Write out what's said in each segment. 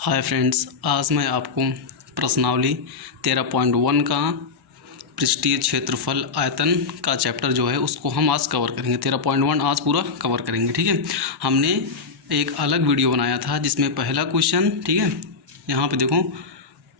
Hi friends, आज मैं आपको प्रश्नावली 13.1 का पृष्ठीय क्षेत्रफल आयतन का चैप्टर जो है उसको हम आज कवर करेंगे। 13.1 आज पूरा कवर करेंगे। ठीक है, हमने एक अलग वीडियो बनाया था जिसमें पहला क्वेश्चन, ठीक है, यहाँ पे देखो,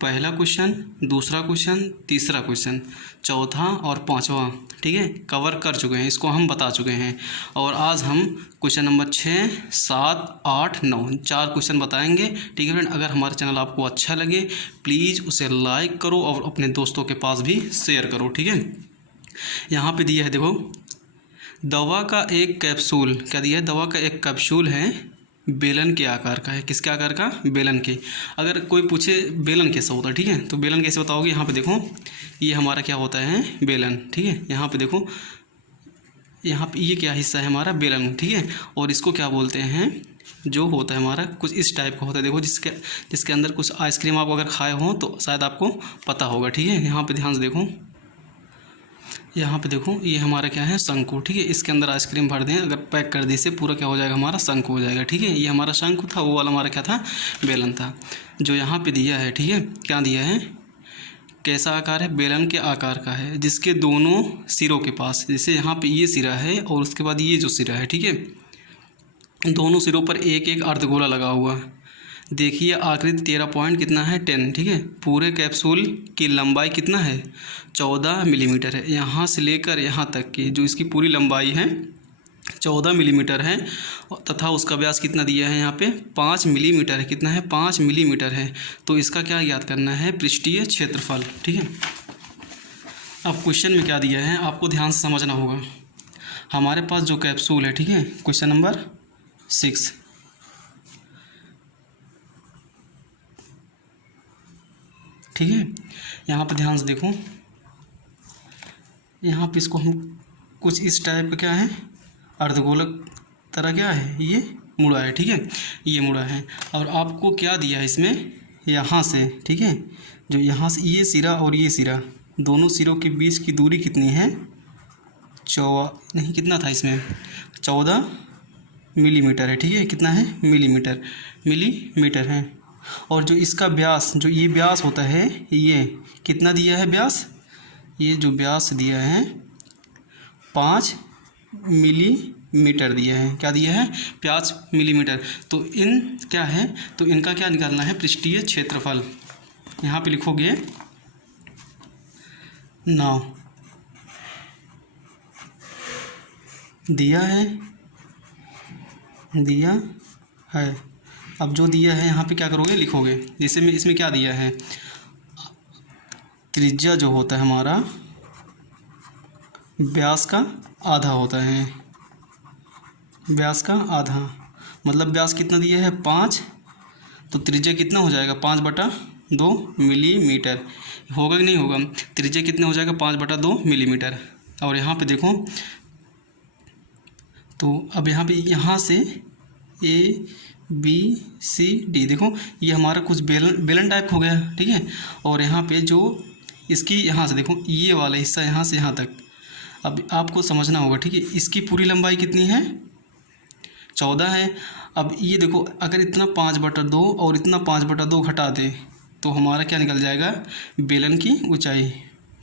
पहला क्वेश्चन, दूसरा क्वेश्चन, तीसरा क्वेश्चन, चौथा और पांचवा, ठीक है, कवर कर चुके हैं, इसको हम बता चुके हैं। और आज हम क्वेश्चन नंबर 6, 7, 8, 9 चार क्वेश्चन बताएंगे। ठीक है फ्रेंड, अगर हमारा चैनल आपको अच्छा लगे प्लीज़ उसे लाइक करो और अपने दोस्तों के पास भी शेयर करो। ठीक है, यहाँ पे दिया है, देखो, दवा का एक कैप्सूल, क्या दिया है, दवा का एक कैप्सूल है, बेलन के आकार का है। किसके आकार का? बेलन के। अगर कोई पूछे बेलन कैसा होता है, ठीक है, तो बेलन कैसे बताओगे? यहाँ पे देखो, ये हमारा क्या होता है, बेलन। ठीक है, यहाँ पे देखो, यहाँ पे ये क्या हिस्सा है हमारा, बेलन। ठीक है, और इसको क्या बोलते हैं, जो होता है हमारा कुछ इस टाइप का होता है। देखो, जिसके अंदर कुछ आइसक्रीम आप अगर खाए हो तो शायद आपको पता होगा। ठीक है, यहाँ पर ध्यान से देखो, यहाँ पे देखो, ये हमारा क्या है, शंकु। ठीक है, इसके अंदर आइसक्रीम भर दें, अगर पैक कर दी से पूरा क्या हो जाएगा, हमारा शंकु हो जाएगा। ठीक है, ये हमारा शंकु था, वो वाला हमारा क्या था, बेलन था। जो यहाँ पे दिया है, ठीक है, क्या दिया है, कैसा आकार है, बेलन के आकार का है, जिसके दोनों सिरों के पास, जैसे यहाँ पे ये सिरा है और उसके बाद ये जो सिरा है, ठीक है, दोनों सिरों पर एक एक अर्धगोला लगा हुआ है। देखिए आकृति 13 पॉइंट कितना है, 10। ठीक है, पूरे कैप्सूल की लंबाई कितना है, 14 मिलीमीटर है। यहाँ से लेकर यहाँ तक की जो इसकी पूरी लंबाई है 14 मिलीमीटर है, तथा उसका व्यास कितना दिया है, यहाँ पे 5 मिलीमीटर है। कितना है, 5 मिलीमीटर है। तो इसका क्या याद करना है, पृष्ठीय क्षेत्रफल। ठीक है, अब क्वेश्चन में क्या दिया है आपको ध्यान से समझना होगा। हमारे पास जो कैप्सूल है, ठीक है, क्वेश्चन नंबर 6, ठीक है, यहाँ पर ध्यान से देखो, यहाँ पे इसको हम कुछ इस टाइप का क्या है, अर्धगोलक तरह क्या है, ये मुड़ा है। ठीक है, ये मुड़ा है, और आपको क्या दिया है इसमें, यहाँ से, ठीक है, जो यहाँ से ये सिरा और ये सिरा, दोनों सिरों के बीच की दूरी कितनी है, कितना था इसमें, 14 मिलीमीटर है। ठीक है, कितना है, मिलीमीटर है। और जो इसका व्यास, जो ये व्यास होता है, ये कितना दिया है व्यास, ये जो व्यास दिया है 5 मिलीमीटर दिया है। क्या दिया है, 5 मिलीमीटर। तो इन क्या है, तो इनका क्या निकालना है, पृष्ठीय क्षेत्रफल। यहाँ पे लिखोगे 9 दिया है। अब जो दिया है यहाँ पे क्या करोगे, लिखोगे। जैसे में इसमें क्या दिया है, त्रिज्या जो होता है हमारा व्यास का आधा होता है, व्यास का आधा, मतलब व्यास कितना दिया है 5, तो त्रिज्या कितना हो जाएगा, 5/2 मिलीमीटर होगा कि नहीं होगा, त्रिज्या कितना हो जाएगा, 5/2 मिलीमीटर। और यहाँ पे देखो, तो अब यहाँ पे यहाँ से ABCD, देखो ये हमारा कुछ बेलन टाइप हो गया। ठीक है, और यहाँ पे जो इसकी यहाँ से देखो, ये वाला हिस्सा यहाँ से यहाँ तक, अब आपको समझना होगा। ठीक है, इसकी पूरी लंबाई कितनी है, 14 है। अब ये देखो, अगर इतना 5/2 और इतना 5/2 घटा दे तो हमारा क्या निकल जाएगा, बेलन की ऊंचाई।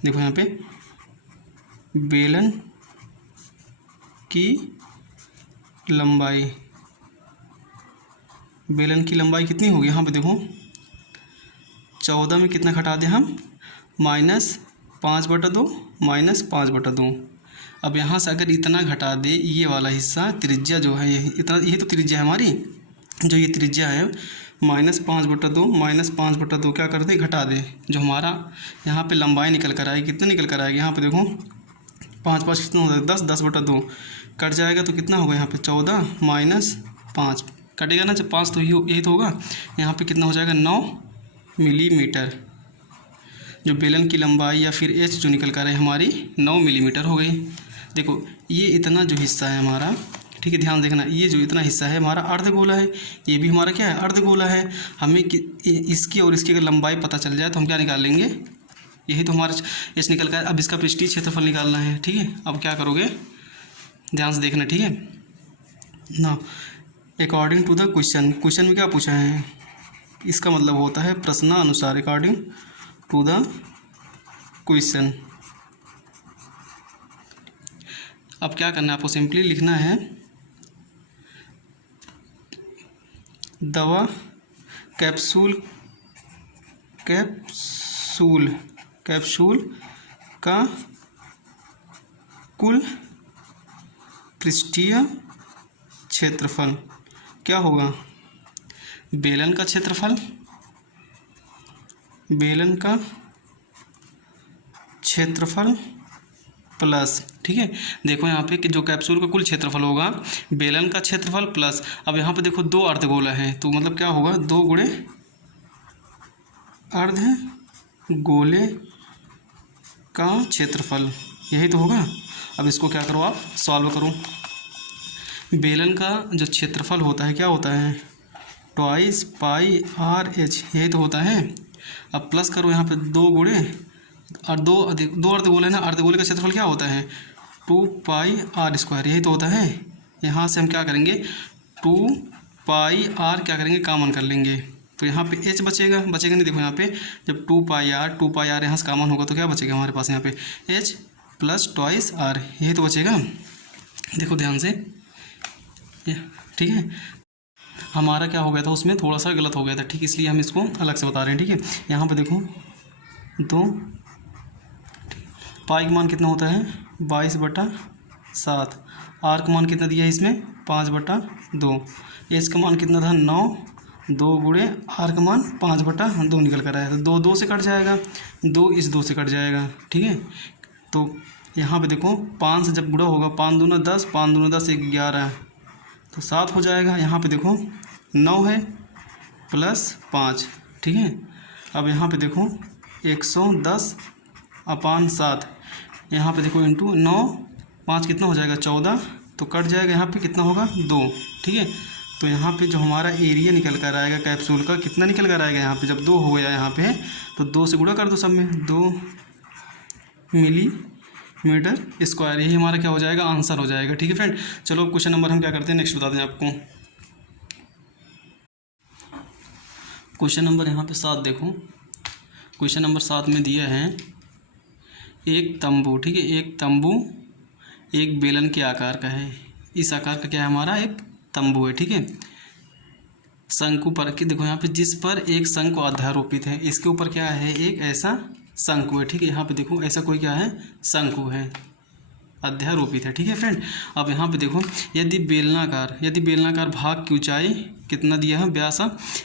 देखो यहाँ पे बेलन की लंबाई, बेलन की लंबाई कितनी होगी, यहाँ पे देखो 14 में कितना घटा दें हम, -5/2 अब यहाँ से अगर इतना घटा दे, ये वाला हिस्सा, त्रिज्या जो है ये इतना, ये तो त्रिज्या है हमारी, जो ये त्रिज्या है -5/2 क्या कर दे, घटा दे, जो हमारा यहाँ पे लंबाई निकल कर आएगी। कितना निकल कर आएगी, यहाँ पे देखो 5 कितना होता है, 10/2 कट जाएगा तो कितना होगा, यहाँ पे 14 -5 कटेगा ना, जब 5 तो यही तो होगा। यहाँ पे कितना हो जाएगा, 9 मिलीमीटर। जो बेलन की लंबाई या फिर एच जो निकल कर है हमारी 9 मिलीमीटर हो गई। देखो ये इतना जो हिस्सा है हमारा, ठीक है, ध्यान देखना, ये जो इतना हिस्सा है हमारा अर्धगोला है, ये भी हमारा क्या है, अर्धगोला है। हमें इसकी और इसकी अगर लंबाई पता चल जाए तो हम क्या निकाल लेंगे, यही तो हमारा एच निकल कर। अब इसका पृष्ठीय क्षेत्रफल निकालना है। ठीक है, अब क्या करोगे, ध्यान से देखना। ठीक है ना, अकॉर्डिंग टू द क्वेश्चन में क्या पूछा है, इसका मतलब होता है प्रश्नानुसार, अकॉर्डिंग टू द क्वेश्चन। अब क्या करना है आपको, सिंपली लिखना है दवा कैप्सूल का कुल पृष्ठीय क्षेत्रफल क्या होगा, बेलन का क्षेत्रफल प्लस, ठीक है। देखो यहाँ पे कि जो कैप्सूल का कुल क्षेत्रफल होगा बेलन का क्षेत्रफल प्लस, अब यहाँ पे देखो दो अर्धगोला है तो मतलब क्या होगा, 2 गुणे अर्धगोले का क्षेत्रफल, यही तो होगा। अब इसको क्या करो, आप सॉल्व करो। बेलन का जो क्षेत्रफल होता है क्या होता है, 2 पाई आर एच, यही तो होता है। अब प्लस करो यहाँ पे 2 गुणे और दो अर्धगोले ना, अर्धगोले का क्षेत्रफल क्या होता है 2 पाई आर स्क्वायर, यही तो होता है। यहाँ से हम क्या करेंगे 2 पाई आर क्या करेंगे, कॉमन कर लेंगे तो यहाँ पे एच बचेगा नहीं। देखो यहाँ पे जब 2 पाई आर यहाँ से कॉमन होगा तो क्या बचेगा हमारे पास, यहाँ पे एच प्लस 2 आर, यही तो बचेगा। देखो ध्यान से, ठीक है। हमारा क्या हो गया था, उसमें थोड़ा सा गलत हो गया था, ठीक, इसलिए हम इसको अलग से बता रहे हैं, ठीक है। यहाँ पे देखो 2 पाई का मान कितना होता है 22/7, आर का मान कितना दिया है इसमें 5/2, एच का मान कितना था 9, 2 गुणे आर का मान 5/2 निकल कर आया, तो 2 से कट जाएगा, 2 इस 2 से कट जाएगा, ठीक है। तो यहाँ पे देखो 5 से जब गुणा होगा 5 दूना 10, 5 दूना 10 11, तो 7 हो जाएगा। यहाँ पे देखो 9 है प्लस 5, ठीक है। अब यहाँ पे देखो 110/7, यहाँ पे देखो इंटू 9, 5 कितना हो जाएगा 14, तो कट जाएगा, यहाँ पे कितना होगा 2, ठीक है। तो यहाँ पे जो हमारा एरिया निकल कर आएगा कैप्सूल का, कितना निकल कर आएगा, यहाँ पे जब 2 हो गया यहाँ पे तो 2 से गुणा कर दो सब में, 2 मिलीमीटर स्क्वायर, यही हमारा क्या हो जाएगा, आंसर हो जाएगा, ठीक है फ्रेंड। चलो क्वेश्चन नंबर हम क्या करते हैं नेक्स्ट बताते हैं आपको। क्वेश्चन नंबर यहाँ पे 7 देखो, क्वेश्चन नंबर 7 में दिया है एक तंबू, ठीक है, एक तंबू एक बेलन के आकार का है, इस आकार का क्या है हमारा एक तंबू है, ठीक है। शंकु पर कि देखो यहाँ पे जिस पर एक शंकु अध्यारोपित है, इसके ऊपर क्या है एक ऐसा शंकु है, ठीक है। यहाँ पे देखो ऐसा कोई क्या है शंकु है, अध्यारोपित है, ठीक है फ्रेंड। अब यहाँ पे देखो यदि बेलनाकार भाग की ऊंचाई कितना दिया है, व्यास,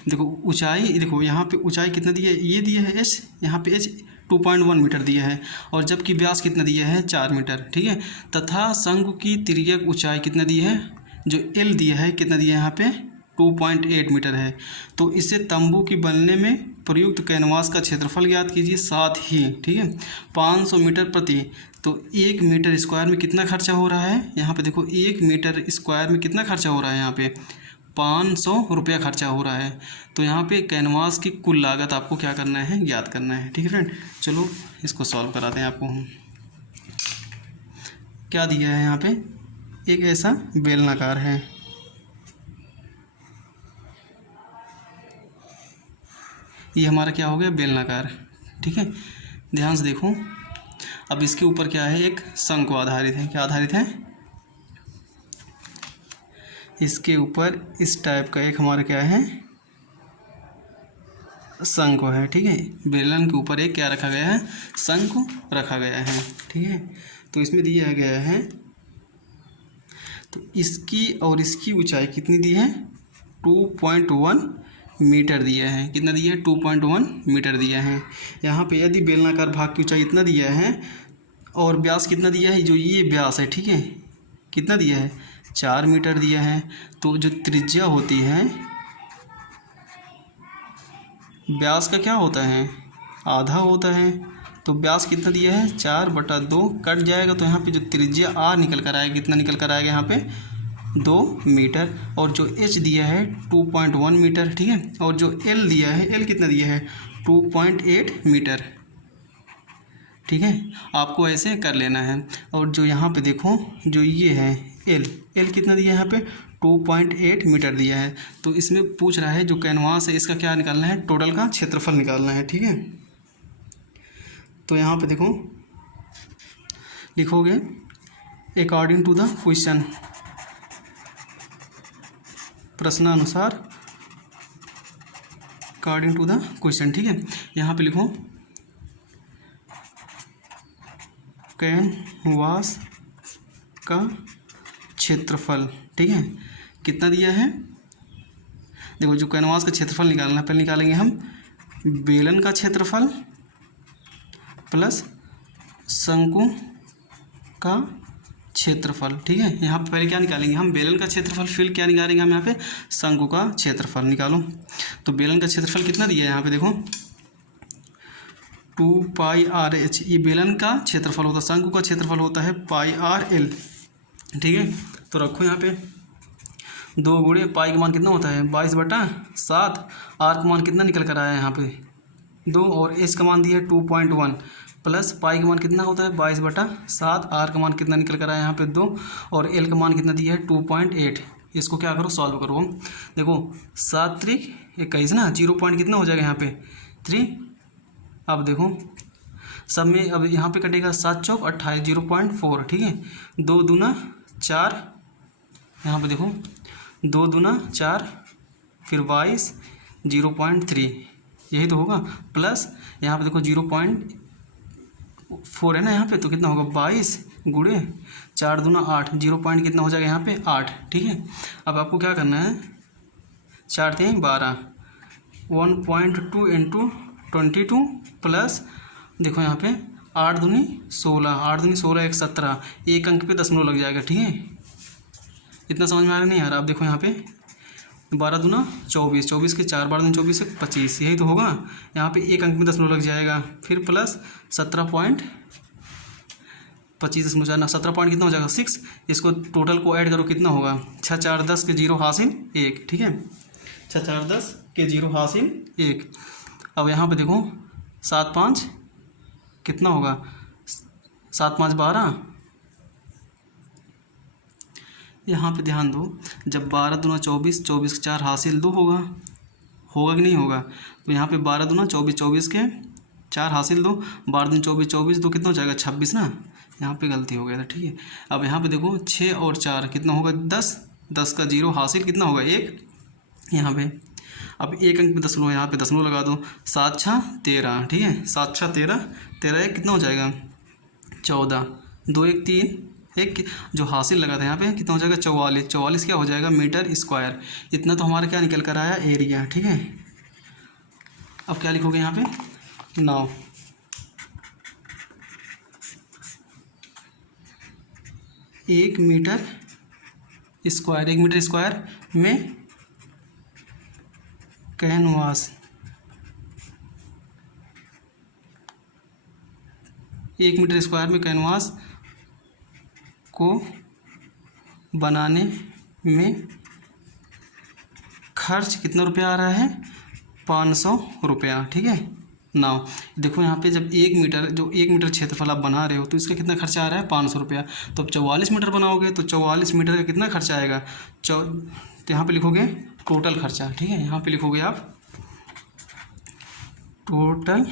देखो ऊंचाई, देखो यहाँ पे ऊंचाई कितना दिया है, ये दिया है एच, यहाँ पे एच 2.1 मीटर दिया है, और जबकि व्यास कितना दिया है 4 मीटर, ठीक है। तथा शंकु की तिर्यक ऊंचाई कितना दी है, जो एल दिया है कितना दिया है यहाँ पे 2.8 मीटर है। तो इससे तंबू की बनने में प्रयुक्त कैनवास का क्षेत्रफल ज्ञात कीजिए, साथ ही, ठीक है, 500 मीटर प्रति, तो 1 मीटर स्क्वायर में कितना खर्चा हो रहा है, यहाँ पे देखो 1 मीटर स्क्वायर में कितना खर्चा हो रहा है, यहाँ पे 500 रुपया खर्चा हो रहा है। तो यहाँ पे कैनवास की कुल लागत आपको क्या करना है, ज्ञात करना है, ठीक है फ्रेंड। चलो इसको सॉल्व कराते हैं आपको हम। क्या दिया है यहाँ पे, एक ऐसा बेलनाकार है, ये हमारा क्या हो गया बेलनाकार, ठीक है। ध्यान से देखो, अब इसके ऊपर क्या है एक शंकु आधारित है, क्या आधारित है, इसके ऊपर इस टाइप का एक हमारा क्या है शंकु है, ठीक है। बेलन के ऊपर एक क्या रखा गया है, शंकु रखा गया है, ठीक है। तो इसमें दिया गया है, तो इसकी और इसकी ऊंचाई कितनी दी है 2.1 मीटर दिया है, कितना दिया है 2.1 मीटर दिया है। यहाँ पे यदि बेलनाकार भाग की ऊंचाई इतना दिया है और व्यास कितना दिया है, जो ये व्यास है, ठीक है, कितना दिया है 4 मीटर दिया है, तो जो त्रिज्या होती है व्यास का क्या होता है आधा होता है, तो व्यास कितना दिया है 4/2 कट जाएगा, तो यहाँ पे जो त्रिज्या आर निकल कर आएगा, कितना निकल कर आएगा यहाँ पे 2 मीटर, और जो एच दिया है 2.1 मीटर, ठीक है। और जो एल दिया है, एल कितना दिया है 2.8 मीटर, ठीक है। आपको ऐसे कर लेना है। और जो यहाँ पे देखो जो ये है एल कितना दिया है यहाँ पे 2.8 मीटर दिया है। तो इसमें पूछ रहा है जो कैनवास है इसका क्या निकालना है, टोटल का क्षेत्रफल निकालना है। ठीक है, तो यहाँ पे देखो लिखोगे अकॉर्डिंग टू द क्वेश्चन, प्रश्नानुसार, अकॉर्डिंग टू द क्वेश्चन। ठीक है, यहाँ पे लिखो कैनवास का क्षेत्रफल। ठीक है, कितना दिया है, देखो जो कैनवास का क्षेत्रफल निकालना है, पहले निकालेंगे हम बेलन का क्षेत्रफल प्लस शंकु का क्षेत्रफल। ठीक है, यहाँ पे पहले क्या निकालेंगे हम, बेलन का क्षेत्रफल, फिर क्या निकालेंगे हम यहाँ पे, शंकु का क्षेत्रफल निकालो। तो बेलन का क्षेत्रफल कितना दिया है यहाँ पे देखो 2πr/h, ये बेलन का क्षेत्रफल होता है, शंकु का क्षेत्रफल होता है πr/l। ठीक है, तो रखो यहाँ पे 2 गुणे पाई का मान कितना होता है 22/7, आर का मान कितना निकल कर आया है यहाँ पे 2, और एच का मान दिया है 2.1, प्लस पाई का मान कितना होता है 22/7, आर का मान कितना निकल कर आया है यहाँ पे 2, और एल का मान कितना दिया है 2.8। इसको क्या करो, सॉल्व करो। देखो 7 3 21 ना, 0 पॉइंट कितना हो जाएगा यहाँ पे 3। अब देखो सब में अब यहाँ पे कटेगा 7 चौक 28, 0.4। ठीक है, 2 दूना 4, यहाँ पे देखो 2 दूना 4, फिर 22, 0.3, यही तो होगा, प्लस यहाँ पे देखो 0.4 है ना यहाँ पे, तो कितना होगा 22 गुणे 4 दूना 8, 0 पॉइंट कितना हो जाएगा यहाँ पे 8। ठीक है, अब आपको क्या करना है, 4 3 12, 1.2 इंटू 22 प्लस देखो यहाँ पे 8 दूनी 16, 8 दूनी 16 1 17, एक अंक पे दशमलव लग जाएगा। ठीक है, इतना समझ में आ रहा नहीं यार। आप देखो यहाँ पे 12 दूना 24, 24 के 4, 12 दूनी 24 से 25, यही तो होगा। यहाँ पे एक अंक में दशमलव लग जाएगा, फिर प्लस 17.25 17 पॉइंट कितना हो जाएगा 6। इसको टोटल को ऐड करो कितना होगा 6 4 10 के 0 हासिल 1। ठीक है, 6 4 10 के 0 हासिल 1। अब यहाँ पे देखो 7 5 कितना होगा 7 5 12। यहाँ पे ध्यान दो, जब 12 दूना 24, 24 के 4 हासिल 2 होगा कि नहीं होगा, तो यहाँ पे 12 दूना 24, 24 के 4 हासिल 2, 12 दूना 24, 24 2 कितना हो जाएगा 26 ना, यहाँ पे गलती हो गया था। ठीक है, अब यहाँ पे देखो 6 और 4 कितना होगा 10, 10 का 0 हासिल कितना होगा 1 यहाँ पे। अब एक अंक में दशमलव, यहाँ पे दशमलव लगा दो, 7 6 13। ठीक है, 7 6 13, 13 1 कितना हो जाएगा 14, 2 1 3, एक जो हासिल लगा था यहाँ पे कितना हो जाएगा 44, 44 क्या हो जाएगा मीटर स्क्वायर। इतना तो हमारा क्या निकल कर आया एरिया। ठीक है, अब क्या लिखोगे यहाँ पे 9। एक मीटर स्क्वायर में कैनवास, 1 मीटर स्क्वायर में कैनवास को बनाने में खर्च कितना रुपया आ रहा है 500 रुपया। ठीक है, नाउ देखो यहाँ पे जब 1 मीटर क्षेत्रफल आप बना रहे हो तो इसका कितना खर्चा आ रहा है 500 रुपया। तो अब 44 मीटर बनाओगे तो 44 मीटर का कितना खर्चा आएगा, तो यहाँ पे लिखोगे टोटल खर्चा। ठीक है, यहाँ पे लिखोगे आप टोटल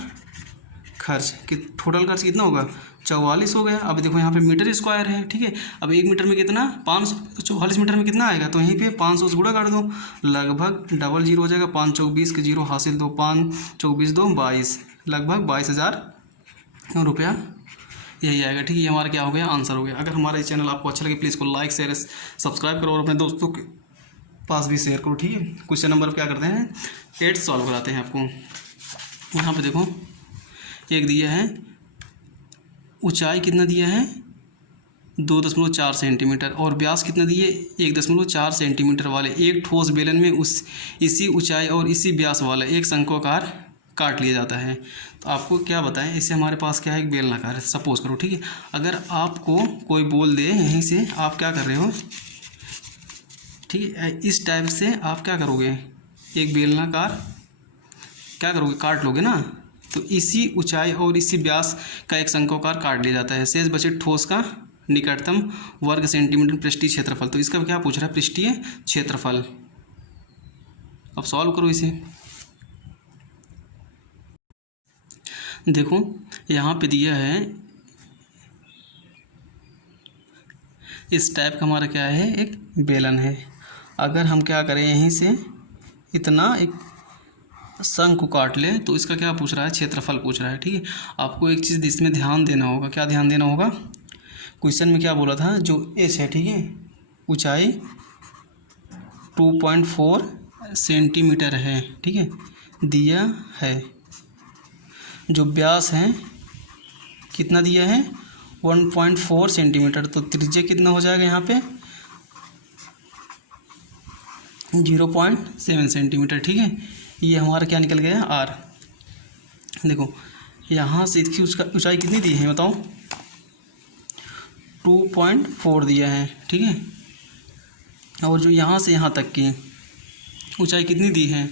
खर्च कितना होगा 44 हो गया। अब देखो यहाँ पे मीटर स्क्वायर है। ठीक है, अब 1 मीटर में कितना 500, तो 44 मीटर में कितना आएगा, तो यहीं पे 500 से गुणा कर दो, लगभग डबल 0 हो जाएगा, 5 चौक 20 के 0 हासिल 2, 5 चौक 20 2 22, लगभग 22,000 रुपया यही आएगा। ठीक है, ये हमारा क्या हो गया आंसर हो गया। अगर हमारा ये चैनल आपको अच्छा लगे प्लीज़ को लाइक शेयर सब्सक्राइब करो और अपने दोस्तों के पास भी शेयर करो। ठीक है, क्वेश्चन नंबर क्या करते हैं 8 सॉल्व कराते हैं आपको। यहाँ पे देखो एक दिया है, ऊंचाई कितना दिया है 2.4 सेंटीमीटर और व्यास कितना दिए 1.4 सेंटीमीटर वाले एक ठोस बेलन में इसी ऊंचाई और इसी व्यास वाला एक शंक्वाकार काट लिया जाता है। तो आपको क्या बताएं, इससे हमारे पास क्या है एक बेलनाकार है सपोज करो। ठीक है, अगर आपको कोई बोल दे यहीं से आप क्या कर रहे हो, ठीक है, इस टाइप से आप क्या करोगे एक बेलनाकार क्या करोगे काट लोगे ना, तो इसी ऊंचाई और इसी व्यास का एक शंक्वाकार काट लिया जाता है, शेष बचे ठोस का निकटतम वर्ग सेंटीमीटर पृष्ठीय क्षेत्रफल। तो इसका क्या पूछ रहा है, पृष्ठीय क्षेत्रफल। अब सॉल्व करो इसे। देखो यहाँ पे दिया है इस टाइप का हमारा क्या है, एक बेलन है। अगर हम क्या करें, यहीं से इतना एक शंकु काट ले तो इसका क्या पूछ रहा है, क्षेत्रफल पूछ रहा है। ठीक है, आपको एक चीज़ इसमें ध्यान देना होगा। क्या ध्यान देना होगा, क्वेश्चन में क्या बोला था, जो एच है, ठीक है, ऊंचाई 2.4 सेंटीमीटर है, ठीक है, दिया है। जो व्यास है कितना दिया है, 1.4 सेंटीमीटर। तो त्रिज्या कितना हो जाएगा यहाँ पे, 0.7 सेंटीमीटर। ठीक है, ये हमारा क्या निकल गया, आर। देखो यहाँ से इसकी ऊंचाई कितनी दी है बताओ, 2.4 दिया है। ठीक है, और जो यहाँ से यहाँ तक की ऊंचाई कितनी दी है,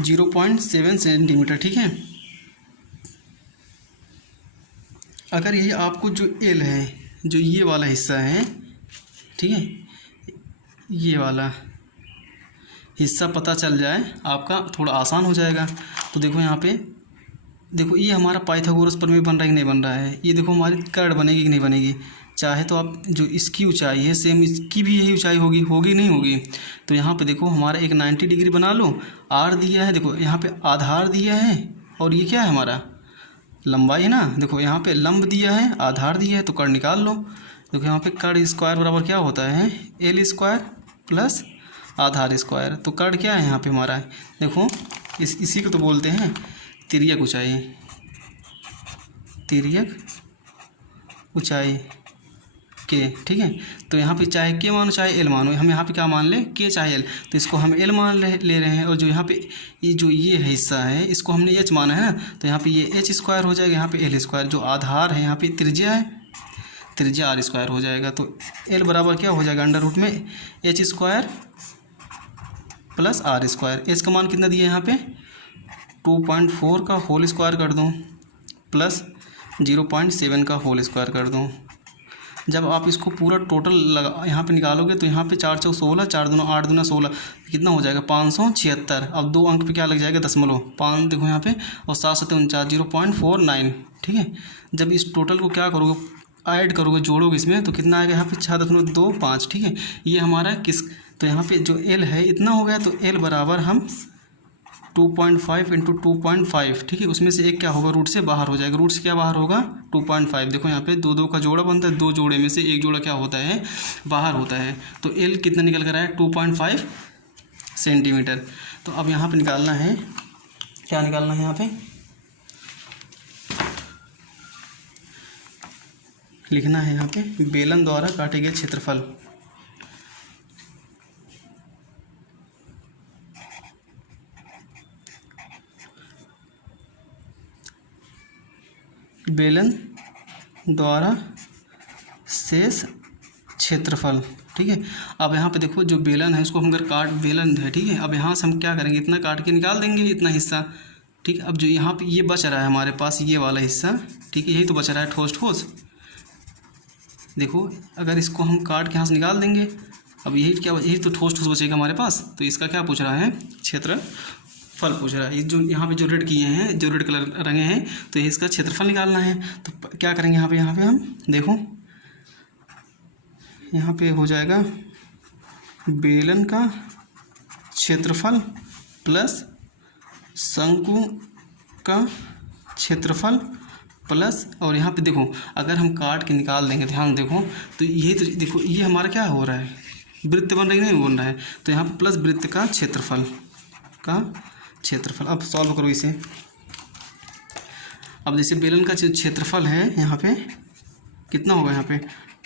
0.7 सेंटीमीटर। ठीक है, अगर ये आपको जो एल है, जो ये वाला हिस्सा है, ठीक है, ये वाला हिस्सा पता चल जाए आपका, थोड़ा आसान हो जाएगा। तो देखो यहाँ पे देखो, ये हमारा पाइथागोरस प्रमेय बन रहा है कि नहीं बन रहा है। ये देखो हमारी कर्ड बनेगी कि नहीं बनेगी। चाहे तो आप जो इसकी ऊंचाई है सेम इसकी भी यही ऊंचाई होगी, होगी नहीं होगी। तो यहाँ पे देखो हमारा एक 90 डिग्री बना लो। आर दिया है, देखो यहाँ पे आधार दिया है, और ये क्या है हमारा लंबाई है ना। देखो यहाँ पे लंब दिया है, आधार दिया है, तो कर्ड निकाल लो। देखो यहाँ पे कर्ड स्क्वायर बराबर क्या होता है, एल स्क्वायर प्लस आधार स्क्वायर। तो कर्ड क्या है यहाँ पे हमारा, देखो इसी को तो बोलते हैं तिर्यक ऊंचाई, तिर्यक ऊंचाई के। ठीक है, तो यहाँ पे चाहे के मानो चाहे एल मानो, हम यहाँ पे क्या मान लें, के चाहे एल, तो इसको हम एल मान ले रहे हैं। और जो यहाँ पे ये जो ये हिस्सा है इसको हमने एच माना है ना, तो यहाँ पे ये एच स्क्वायर हो जाएगा, यहाँ पे एल स्क्वायर। जो आधार है यहाँ पे त्रिज्या है, त्रिज्या आर स्क्वायर हो जाएगा। तो एल बराबर क्या हो जाएगा, अंडर रूट में H square plus R square. H का मान कितना दिया है यहाँ पे, 2.4 का होल स्क्वायर कर दूँ प्लस 0.7 का होल स्क्वायर कर दूँ। जब आप इसको पूरा टोटल लगा यहाँ पे निकालोगे तो यहाँ पे 4 चौक 16, 4 दूना 8 दूना 16, कितना हो जाएगा 576। अब 2 अंक पे क्या लग जाएगा, दशमलव 5 देखो यहाँ पे, और 7 7 49, 0.49। ठीक है, जब इस टोटल को क्या करोगे, ऐड करोगे, जोड़ोगे इसमें, तो कितना आएगा यहाँ पे 6.25। ठीक है, ये हमारा किस, तो यहाँ पे जो एल है इतना हो गया। तो एल बराबर हम 2.5 इंटू 2.5, ठीक है, उसमें से एक क्या होगा, रूट से बाहर हो जाएगा। रूट से क्या बाहर होगा, 2.5। देखो यहाँ पे 2 2 का जोड़ा बनता है, 2 जोड़े में से एक जोड़ा क्या होता है, बाहर होता है। तो एल कितना निकल कर आया, 2.5 सेंटीमीटर। तो अब यहाँ पे निकालना है, क्या निकालना है यहाँ पे, लिखना है यहाँ पे बेलन द्वारा काटे गए क्षेत्रफल। बेलन द्वारा शेष क्षेत्रफल। ठीक है, अब यहाँ पे देखो जो बेलन है उसको हम अगर काट, बेलन है, ठीक है, अब यहाँ से हम क्या करेंगे, इतना काट के निकाल देंगे इतना हिस्सा। ठीक है, अब जो यहाँ पे ये बच रहा है हमारे पास, ये वाला हिस्सा, ठीक है, यही तो बच रहा है ठोस ठोस। देखो अगर इसको हम काट के यहाँ से निकाल देंगे, अब यही क्या, यही तो ठोस ठोस बचेगा हमारे पास। तो इसका क्या पूछ रहा है, क्षेत्रफल पूछ रहा है। ये जो यहाँ पे जो रेड किए हैं, जो रेड कलर रंगे हैं, तो ये इसका क्षेत्रफल निकालना है। तो क्या करेंगे यहाँ पे हम देखो, यहाँ पे हो जाएगा बेलन का क्षेत्रफल प्लस शंकु का क्षेत्रफल प्लस, और यहाँ पे देखो अगर हम काट के निकाल देंगे, ध्यान देखो, तो ये तो देखो ये हमारा क्या हो रहा है, वृत्त बन रही नहीं बन रहा है। तो यहाँ पे प्लस वृत्त का क्षेत्रफल अब सॉल्व करो इसे। अब जैसे बेलन का क्षेत्रफल है यहाँ पे कितना होगा, यहाँ पे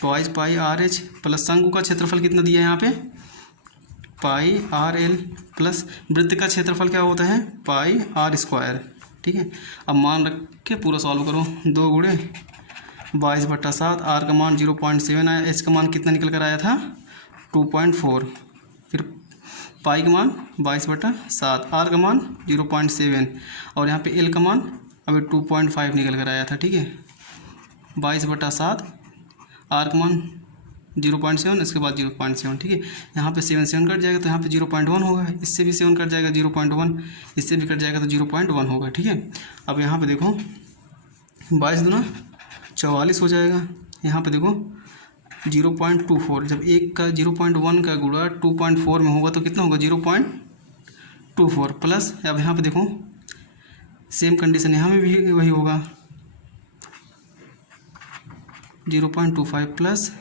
2 पाई आर एच प्लस शंकु का क्षेत्रफल कितना दिया है यहाँ पे, पाई आर एल प्लस वृत्त का क्षेत्रफल क्या होता है, पाई आर स्क्वायर। ठीक है, अब मान रख के पूरा सॉल्व करो। 2 गुणे 22/7, आर का मान 0.7 आया, एच का मान कितना निकल कर आया था 2.4, फिर पाई का मान 22/7, आर का मान 0.7, और यहाँ पे एल का मान अभी 2.5 निकल कर आया था। ठीक है, 22/7 आर का मान 0.7, इसके बाद 0.7, ठीक है। यहाँ पे 7 कट जाएगा तो यहाँ पे 0.1 होगा, इससे भी 7 कट जाएगा 0.1, इससे भी कट जाएगा तो 0.1 होगा, ठीक है। अब यहाँ पे देखो 22 दूना 44 हो जाएगा। यहाँ पे देखो 0.24, जब एक का 0.1 का गुणा 2.4 में होगा तो कितना होगा 0.24 प्लस, अब यहाँ पे देखो सेम कंडीशन यहाँ में भी वही होगा 0.25 प्लस,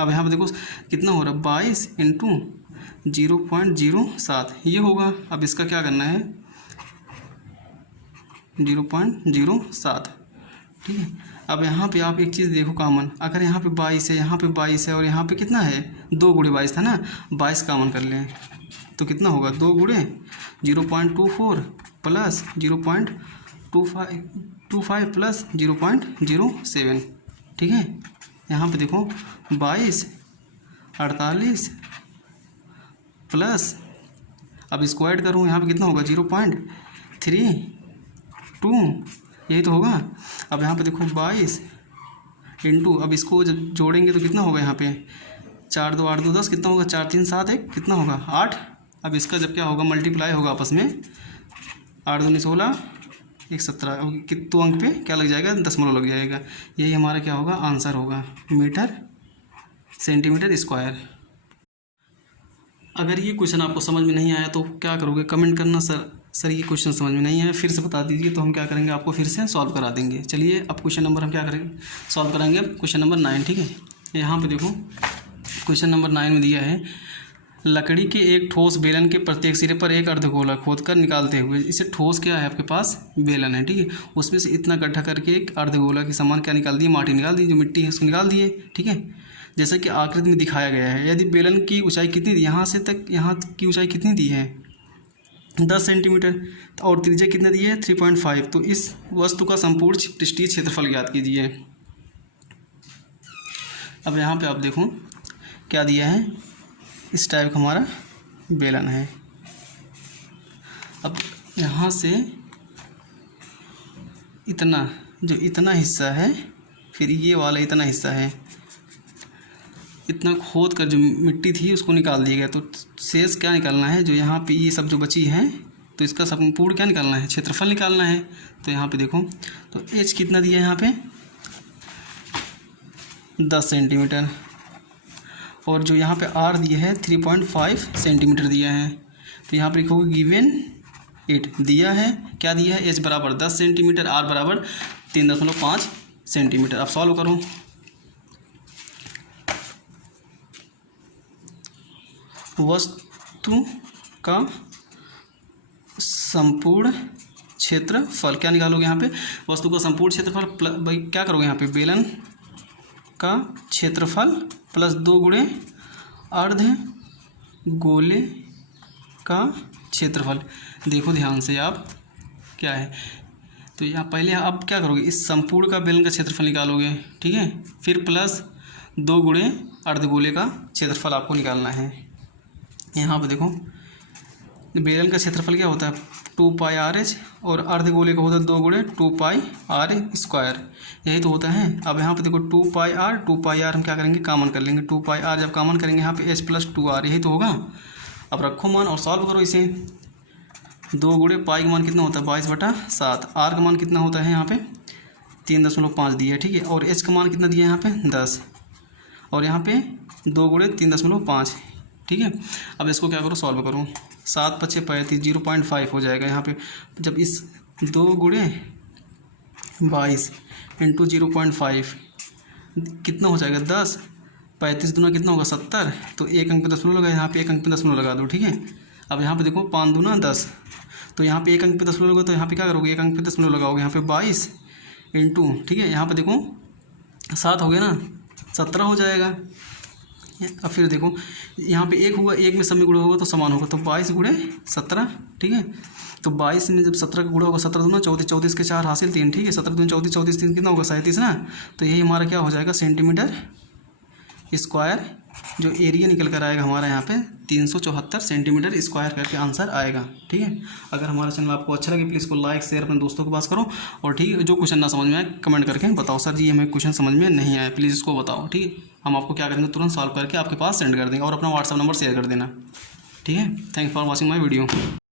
अब यहाँ पे देखो कितना हो रहा है 22 इंटू 0.07 ये होगा। अब इसका क्या करना है 0.07, ठीक है। अब यहाँ पे आप एक चीज़ देखो कॉमन, अगर यहाँ पे 22 है, यहाँ पे 22 है और यहाँ पे कितना है 2 गुणे 22 था ना, 22 कॉमन कर लें तो कितना होगा 2 गुणे 0.24 प्लस 0.25 प्लस 0.07, ठीक है। यहाँ पे देखो 22 48 प्लस, अब इसको ऐड करूँ यहाँ पे कितना होगा 0.32, यही तो होगा। अब यहाँ पे देखो 22 इंटू, अब इसको जब जोड़ेंगे तो कितना होगा यहाँ पे 4 2 8 2 10, कितना होगा 4 3 7 1, कितना होगा 8। अब इसका जब क्या होगा मल्टीप्लाई होगा आपस में, 8 2 16 1 17, अब कितने अंक पे क्या लग जाएगा दशमलव लग जाएगा, यही हमारा क्या होगा आंसर होगा मीटर सेंटीमीटर स्क्वायर। अगर ये क्वेश्चन आपको समझ में नहीं आया तो क्या करोगे, कमेंट करना सर ये क्वेश्चन समझ में नहीं आया, फिर से बता दीजिए, तो हम क्या करेंगे आपको फिर से सॉल्व करा देंगे। चलिए अब क्वेश्चन नंबर हम क्या करेंगे सॉल्व कराएंगे, अब क्वेश्चन नंबर 9, ठीक है। यहाँ पे देखो क्वेश्चन नंबर 9 में दिया है लकड़ी के एक ठोस बेलन के प्रत्येक सिरे पर एक अर्धगोला खोदकर निकालते हुए, इसे ठोस क्या है आपके पास बेलन है, ठीक है, उसमें से इतना गड्ढा करके एक अर्धगोला के समान क्या निकाल दिए माटी निकाल दी, जो मिट्टी है उसको निकाल दिए, ठीक है, जैसा कि आकृति में दिखाया गया है। यदि बेलन की ऊंचाई कितनी दी, यहाँ से तक यहाँ की ऊंचाई कितनी दी है 10 सेंटीमीटर और त्रिज्या कितना दी है 3.5, तो इस वस्तु का संपूर्ण पृष्ठीय क्षेत्रफल ज्ञात कीजिए। अब यहाँ पे आप देखो क्या दिया है, इस टाइप का हमारा बेलन है। अब यहाँ से इतना जो इतना हिस्सा है, फिर ये वाला इतना हिस्सा है, इतना खोद कर जो मिट्टी थी उसको निकाल दिया गया, तो शेष क्या निकालना है, जो यहाँ पे ये सब जो बची है तो इसका संपूर्ण क्या निकालना है क्षेत्रफल निकालना है। तो यहाँ पे देखो तो एच कितना दिया है यहाँ पे 10 सेंटीमीटर और जो यहाँ पे आर दिया है 3.5 सेंटीमीटर दिया है। तो यहाँ पे लिखोगे गिवन इट दिया है, क्या दिया है एच बराबर 10 सेंटीमीटर, आर बराबर 3.5 सेंटीमीटर। अब सॉल्व करो, वस्तु का संपूर्ण क्षेत्रफल क्या निकालोगे यहाँ पे, वस्तु का संपूर्ण क्षेत्रफल भाई क्या करोगे यहाँ पे बेलन का क्षेत्रफल प्लस 2 गुणे अर्ध गोले का क्षेत्रफल। देखो ध्यान से आप क्या है, तो यहाँ पहले आप क्या करोगे इस संपूर्ण का बेलन का क्षेत्रफल निकालोगे, ठीक है, फिर प्लस 2 गुणे अर्धगोले का क्षेत्रफल आपको निकालना है। यहाँ पे देखो बेलन का क्षेत्रफल क्या होता है 2πr/h और अर्धगोले का होता है 2 गुणे 2πr², यही तो होता है। अब यहाँ पे देखो 2πr हम क्या करेंगे कॉमन कर लेंगे, 2πr जब कॉमन करेंगे यहाँ पे h + 2r यही तो होगा। अब रखो मान और सॉल्व करो इसे, 2 गुणे पाई का मान कितना होता है 22/7, आर का मान कितना होता है यहाँ पे 3.5 दिया है, ठीक है, और h का मान कितना दिया है यहाँ पे 10 और यहाँ पे 2 गुणे 3.5, ठीक है। अब इसको क्या करो सॉल्व करो, 7 × 5 = 35, 0.5 हो जाएगा यहाँ पे। जब इस 2 गुणे 22 इंटू 0.5 कितना हो जाएगा 10, 35 दूना कितना होगा 70, तो एक अंक पे दशमलव लगा, यहाँ पे एक अंक पे दशमलव लगा दो, ठीक है। अब यहाँ पे देखो 5 दूना 10, तो यहाँ पे एक अंक पे दशमलव लगा, तो यहाँ पे क्या करोगे एक अंक पे दशमलव लगाओगे, यहाँ पे 22 इंटू, ठीक है, यहाँ पे देखो 7 हो गया ना 17 हो जाएगा। अब फिर देखो यहाँ पे 1 होगा, 1 में सब में गुणा होगा तो समान होगा, तो 22 गुणे 17, ठीक है। तो 22 में जब 17 का गुणा होगा 17 दूना 34, 34 के 4 हासिल 3, ठीक है, 17 दूना 34, 34 3 कितना होगा 37 ना, तो यही हमारा क्या हो जाएगा सेंटीमीटर स्क्वायर जो एरिया निकल कर आएगा हमारा यहाँ पे 374 सेंटीमीटर स्क्वायर करके आंसर आएगा। ठीक है, अगर हमारा चैनल आपको अच्छा लगे प्लीज़ को लाइक शेयर अपने दोस्तों के पास करो। और ठीक है, जो क्वेश्चन ना समझ में आए कमेंट करके बताओ, सर जी हमें क्वेश्चन समझ में नहीं आया, प्लीज़ इसको बताओ। ठीक है, हम आपको क्या करेंगे, तुरंत सॉल्व करके आपके पास सेंड कर देंगे और अपना व्हाट्सअप नंबर शेयर कर देना। ठीक है, thanks for watching my video.